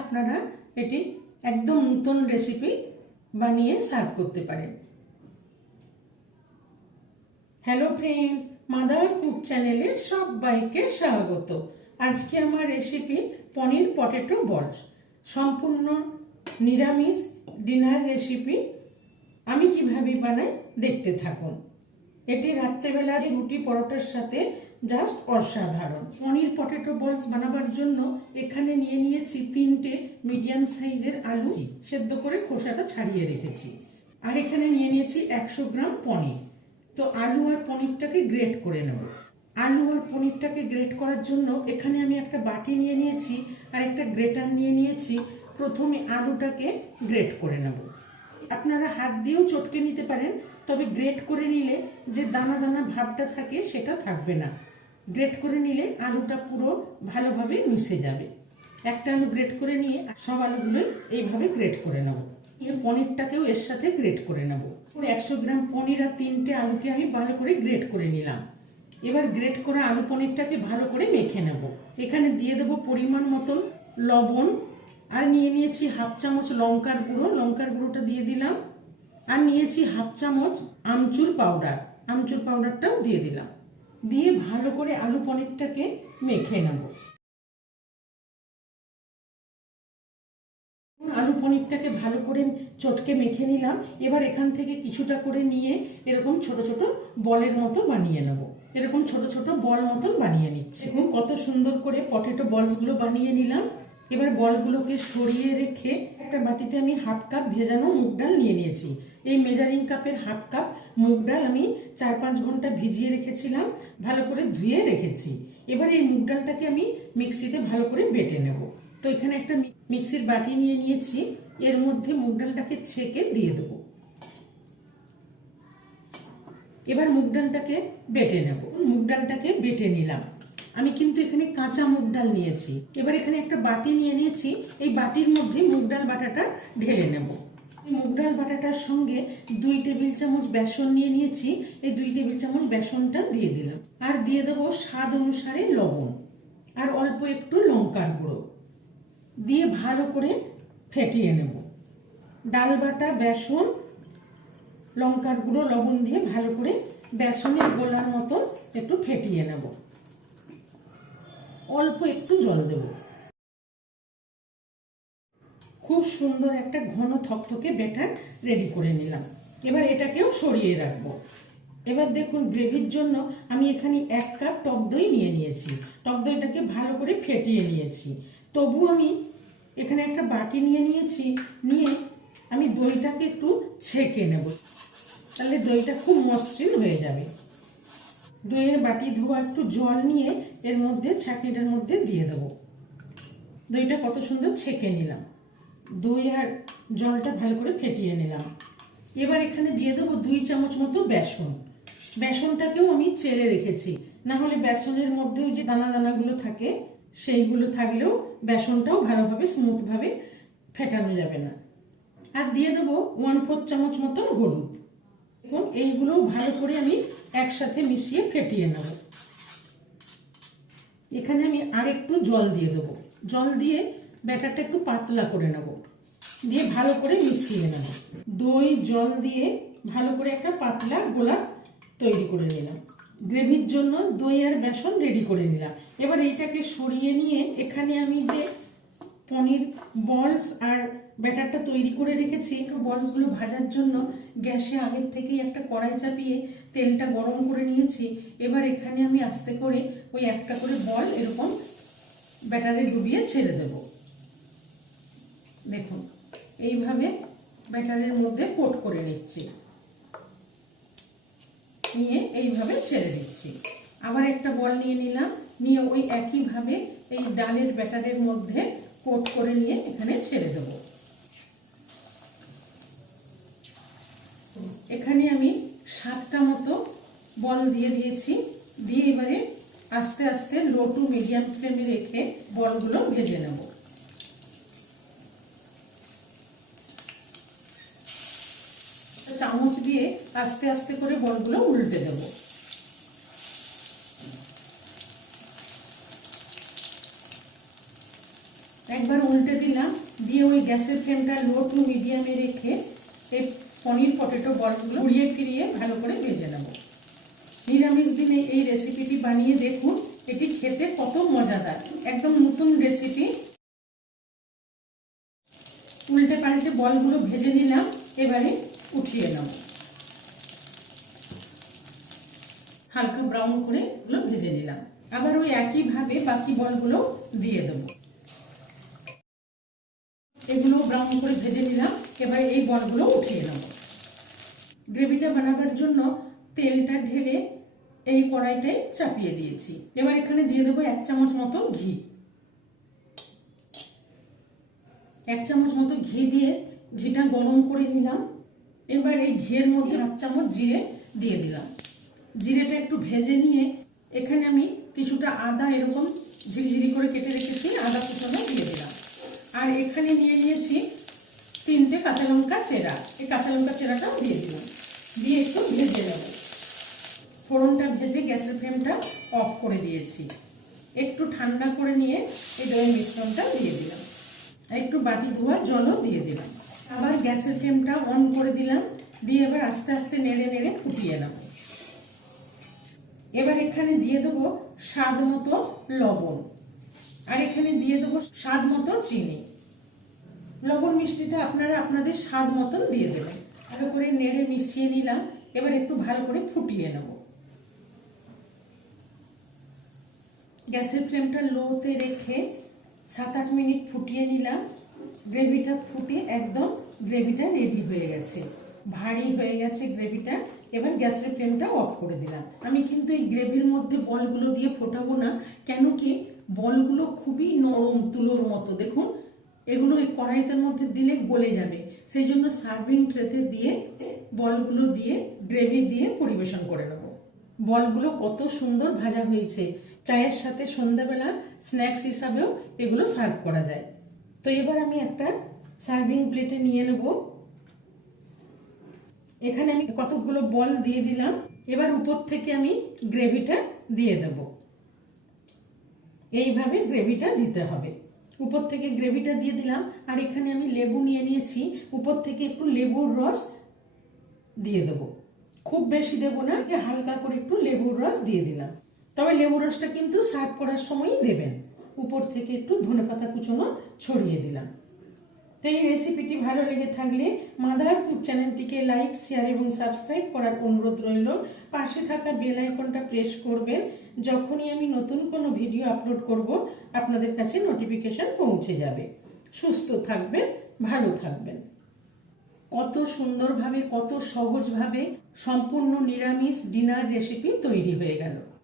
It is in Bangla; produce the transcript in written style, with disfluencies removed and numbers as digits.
আপনারা এটি একদম নতুন রেসিপি বানিয়ে সার্ভ করতে পারেন। হ্যালো ফ্রেন্ডস, মাদার কুক চ্যানেলে সবাইকে স্বাগত। আজকে আমার রেসিপি পনির পটেটো বলস, সম্পূর্ণ নিরামিষ ডিনার রেসিপি। আমি কিভাবে বানাই দেখতে থাকুন। এটি রাত্রেবেলার রুটি পরোটার সাথে জাস্ট অসাধারণ। পনির পটেটো বলস বানাবার জন্য এখানে নিয়ে নিয়েছি 3টে মিডিয়াম সাইজের আলু, সেদ্ধ করে খোসাটা ছাড়িয়ে রেখেছি। আর এখানে নিয়ে নিয়েছি 100 গ্রাম পনির। তো আলু আর পনিরটাকে গ্রেট করে নেব। আলু আর পনিরটাকে গ্রেট করার জন্য এখানে আমি একটা বাটি নিয়ে নিয়েছি আর একটা গ্রেটার নিয়ে নিয়েছি। প্রথমে আলুটাকে গ্রেট করে নেব। আপনারা হাত দিয়েও চটকে নিতে পারেন, তবে গ্রেট করে নিলে যে দানা দানা ভাবটা থাকে সেটা থাকবে না। গ্রেট করে নিলে আলুটা পুরো ভালোভাবে মিশে যাবে। একটা আলু গ্রেট করে নিয়ে সব আলুগুলোই এইভাবে গ্রেট করে নেব। পনিরটাকেও এর সাথে গ্রেট করে নেব। 100 গ্রাম পনির আর 3টে আলুকে আমি ভালো করে গ্রেট করে নিলাম। এবার গ্রেট করা আলু পনিরটাকে ভালো করে মেখে নেব। এখানে দিয়ে দেবো পরিমাণ মতন লবণ, আর নিয়ে নিয়েছি হাফ চামচ লঙ্কার গুঁড়ো। লঙ্কার গুঁড়োটা দিয়ে দিলাম। আর নিয়েছি হাফ চামচ আমচুর পাউডার। আমচুর পাউডারটাও দিয়ে দিলাম। দিয়ে ভালো করে আলু পনিরটাকে মেখে নেব। আলু পনিরটাকে ভালো করে চটকে মেখে নিলাম। এবার এখান থেকে কিছুটা করে নিয়ে এরকম ছোট ছোট বলের মতো বানিয়ে নেব। এরকম ছোট ছোট বল মতন বানিয়ে নিচ্ছি। এবং কত সুন্দর করে পটেটো বলসগুলো বানিয়ে নিলাম। এবার বলগুলোকে সরিয়ে রেখে একটা বাটিতে আমি হাফ কাপ ভেজানো মুগ ডাল নিয়ে নিয়েছি। এই মেজারিং কাপের হাফ কাপ মুগ ডাল আমি 4-5 ঘন্টা ভিজিয়ে রেখেছিলাম, ভালো করে ধুয়ে রেখেছি। এবার এই মুগ ডালটাকে আমি মিক্সিতে ভালো করে বেটে নেব। তো এখানে একটা মিক্সির বাটি নিয়ে নিয়েছি, এর মধ্যে মুগ ডালটাকে ছেঁকে দিয়ে দেবো। এবার মুগ ডালটাকে বেটে নেব। মুগ ডালটাকে বেটে নিলাম। আমি কিন্তু এখানে কাঁচা মুগ ডাল নিয়েছি। এবার এখানে একটা বাটি নিয়ে নিয়েছি, এই বাটির মধ্যে মুগ ডাল বাটাটা ঢেলে নেব। মুগ ডাল বাটাটার সঙ্গে 2 টেবিল চামচ বেসন নিয়ে নিয়েছি, এই 2 টেবিল চামচ বেসনটা দিয়ে দিলাম। আর দিয়ে দেবো স্বাদ অনুসারে লবণ আর অল্প একটু লঙ্কার গুঁড়ো দিয়ে ভালো করে ফেটিয়ে নেব। ডাল বাটা, বেসন, লঙ্কার গুঁড়ো, লবণ দিয়ে ভালো করে বেসনের গোলার মতন একটু ফেটিয়ে নেব। অল্প একটু জল দেব। খুব সুন্দর একটা ঘন থকথকে ব্যাটার রেডি করে নিলাম। এবার এটাকেও সরিয়ে রাখবো। এবার দেখুন, গ্রেভির জন্য আমি এখানে 1 কাপ টক দই নিয়ে নিয়েছি। টক দইটাকে ভালো করে ফেটিয়ে নিয়েছি। তবু আমি এখানে একটা বাটি নিয়ে নিয়েছি, নিয়ে আমি দইটাকে একটু ছেঁকে নেব, তাহলে দইটা খুব মসৃণ হয়ে যাবে। দইয়ের বাটি ধোয়া একটু জল নিয়ে এর মধ্যে ছাঁকনিটার মধ্যে দিয়ে দেবো। দইটা কত সুন্দর ছেঁকে নিলাম। দই আর জলটা ভালো করে ফেটিয়ে নিলাম। এবার এখানে দিয়ে দেবো 2 চামচ মতো বেসন। বেসনটাকেও আমি চেলে রেখেছি, না হলে বেসনের মধ্যেও যে দানা দানাগুলো থাকে সেইগুলো থাকলেও বেসনটাও ভালোভাবে স্মুথভাবে ফেটানো যাবে না। আর দিয়ে দেবো 1/4 চামচ মতন হলুদ। এবং এইগুলো ভালো করে আমি একসাথে মিশিয়ে ফেটিয়ে নেব। এখানে আমি আর একটু জল দিয়ে দেবো। জল দিয়ে ব্যাটারটা একটু পাতলা করে নেব, দিয়ে ভালো করে মিশিয়ে নেব। দই জল দিয়ে ভালো করে একটা পাতলা গোলা তৈরি করে নিলাম। গ্রেভির জন্য দই আর বেসন রেডি করে নিলাম। এবার এইটাকে সরিয়ে নিয়ে এখানে আমি যে পনির বলস আর ব্যাটারটা তৈরি করে রেখেছি, বলসগুলো ভাজার জন্য গ্যাসে আগের থেকেই একটা কড়াই চাপিয়ে তেলটা গরম করে নিয়েছি। এবার এখানে আমি আস্তে করে ওই একটা করে বল এরকম ব্যাটারে ডুবিয়ে ছেড়ে দেব। দেখুন, এইভাবে ব্যাটারের মধ্যে কোট করে নিচ্ছি, নিয়ে এইভাবে ছেড়ে দিচ্ছি। আবার একটা বল নিয়ে নিলাম, নিয়ে ওই একইভাবে এই ডালের ব্যাটারের মধ্যে কোট করে নিয়ে এখানে ছেড়ে দেব। এখানে আমি 7টা মতো বল দিয়ে দিয়েছি। দিয়ে এবারে আস্তে আস্তে লো টু মিডিয়াম ফ্লেমে রেখে বলগুলো ভেজে নেব। চামচ দিয়ে আস্তে আস্তে করে বলগুলো উল্টে দেব। একবার উল্টে দিলাম, দিলাম, দিয়ে ওই গ্যাসের ফ্লেমটা লো টু মিডিয়ামে রেখে এই পনির পটেটো বলসগুলো ঘুরিয়ে ফিরিয়ে ভালো করে ভেজে নেব। নিরামিষ দিনে এই রেসিপিটি বানিয়ে দেখুন, এটি খেতে কত মজাদার, একদম নতুন রেসিপি। উল্টে পাল্টে বলগুলো ভেজে নিলাম, এবারে উঠিয়ে নেব। হালকা ব্রাউন করে এগুলো ভেজে নিলাম। আবার ওই একইভাবে বাকি বলগুলো দিয়ে দেব। এগুলো ব্রাউন করে ভেজে নিলাম, এবার এই বলগুলো উঠিয়ে নেব। গ্রেভিটা বানাবার জন্য তেলটা ঢেলে এই কড়াইটাই চাপিয়ে দিয়েছি। এবার এখানে দিয়ে দেবো 1 চামচ মতো ঘি। 1 চামচ মতো ঘি দিয়ে ঘিটা গরম করে নিলাম। এবার এই ঘিয়ের মধ্যে 1/2 চামচ জিরে দিয়ে দিলাম। জিরেটা একটু ভেজে নিয়ে এখানে আমি কিছুটা আদা এরকম ঝিরিঝিরি করে কেটে রেখেছি, আদা কুচানো দিয়ে দিলাম। আর এখানে নিয়ে নিয়েছি 3টে কাঁচা লঙ্কা চেরা, এই কাঁচা লঙ্কা চেরাটাও দিয়ে দিলাম। দিয়ে একটু ভেজে নেব। ফোড়নটা ভেজে গ্যাসের ফ্লেমটা অফ করে দিয়েছি। একটু ঠান্ডা করে নিয়ে এই দইয়ের মিশ্রণটা দিয়ে দিলাম। আর একটু বাটি ধোয়া জলও দিয়ে দিলাম। আবার গ্যাসের ফ্লেমটা অন করে দিলাম, দিয়ে এবার আস্তে আস্তে নেড়ে নেড়ে ফুটিয়ে নেব। এবার এখানে দিয়ে দেবো স্বাদ মতো লবণ, আর এখানে দিয়ে দেবো স্বাদ মতো চিনি। লবণ মিষ্টিটা আপনারা আপনাদের স্বাদ মতন দিয়ে দেবেন। ভালো করে নেড়ে মিশিয়ে নিলাম। এবার একটু ভালো করে ফুটিয়ে নেব। গ্যাসের ফ্লেমটা লোতে রেখে 7-8 মিনিট ফুটিয়ে নিলাম। গ্রেভিটা ফুটে একদম গ্রেভিটা রেডি হয়ে গেছে, ভারী হয়ে গেছে গ্রেভিটা। এবার গ্যাসের ফ্লেমটা অফ করে দিলাম। আমি কিন্তু এই গ্রেভির মধ্যে বলগুলো দিয়ে ফোটাবো না, কেন কি বলগুলো খুবই নরম, তুলোর মতো। দেখুন, এগুলো এই কড়াইতের মধ্যে দিলে গলে যাবে, সেই জন্য সার্ভিং ট্রেতে দিয়ে বলগুলো দিয়ে গ্রেভি দিয়ে পরিবেশন করে নেব। বলগুলো কত সুন্দর ভাজা হয়েছে, চায়ের সাথে সন্ধ্যাবেলা স্ন্যাক্স হিসাবেও এগুলো সার্ভ করা যায়। তো এবার আমি একটা সার্ভিং প্লেটে নিয়ে নেব। এখানে আমি কতগুলো বল দিয়ে দিলাম। এবার উপর থেকে আমি গ্রেভিটা দিয়ে দেব। এইভাবে গ্রেভিটা দিতে হবে। উপর থেকে গ্রেভিটা দিয়ে দিলাম। আর এখানে আমি লেবু নিয়ে নিয়েছি, উপর থেকে একটু লেবুর রস দিয়ে দেবো। খুব বেশি দেবো না, হালকা করে একটু লেবুর রস দিয়ে দিলাম। তবে লেবুর রসটা কিন্তু সার্ভ করার সময়ই দেবেন। উপর থেকে একটু ধনেপাতা কুচনো ছড়িয়ে দিলাম। তো এই রেসিপিটি ভালো লেগে থাকলে মাদার কুক চ্যানেলটিকে লাইক, শেয়ার এবং সাবস্ক্রাইব করার অনুরোধ রইল। পাশে থাকা বেল আইকনটা প্রেস করবেন। যখনই আমি নতুন কোনো ভিডিও আপলোড করব, আপনাদের কাছে নোটিফিকেশন পৌঁছে যাবে। সুস্থ থাকবেন, ভালো থাকবেন। কত সুন্দরভাবে, কত সহজভাবে সম্পূর্ণ নিরামিষ ডিনার রেসিপি তৈরি হয়ে গেল।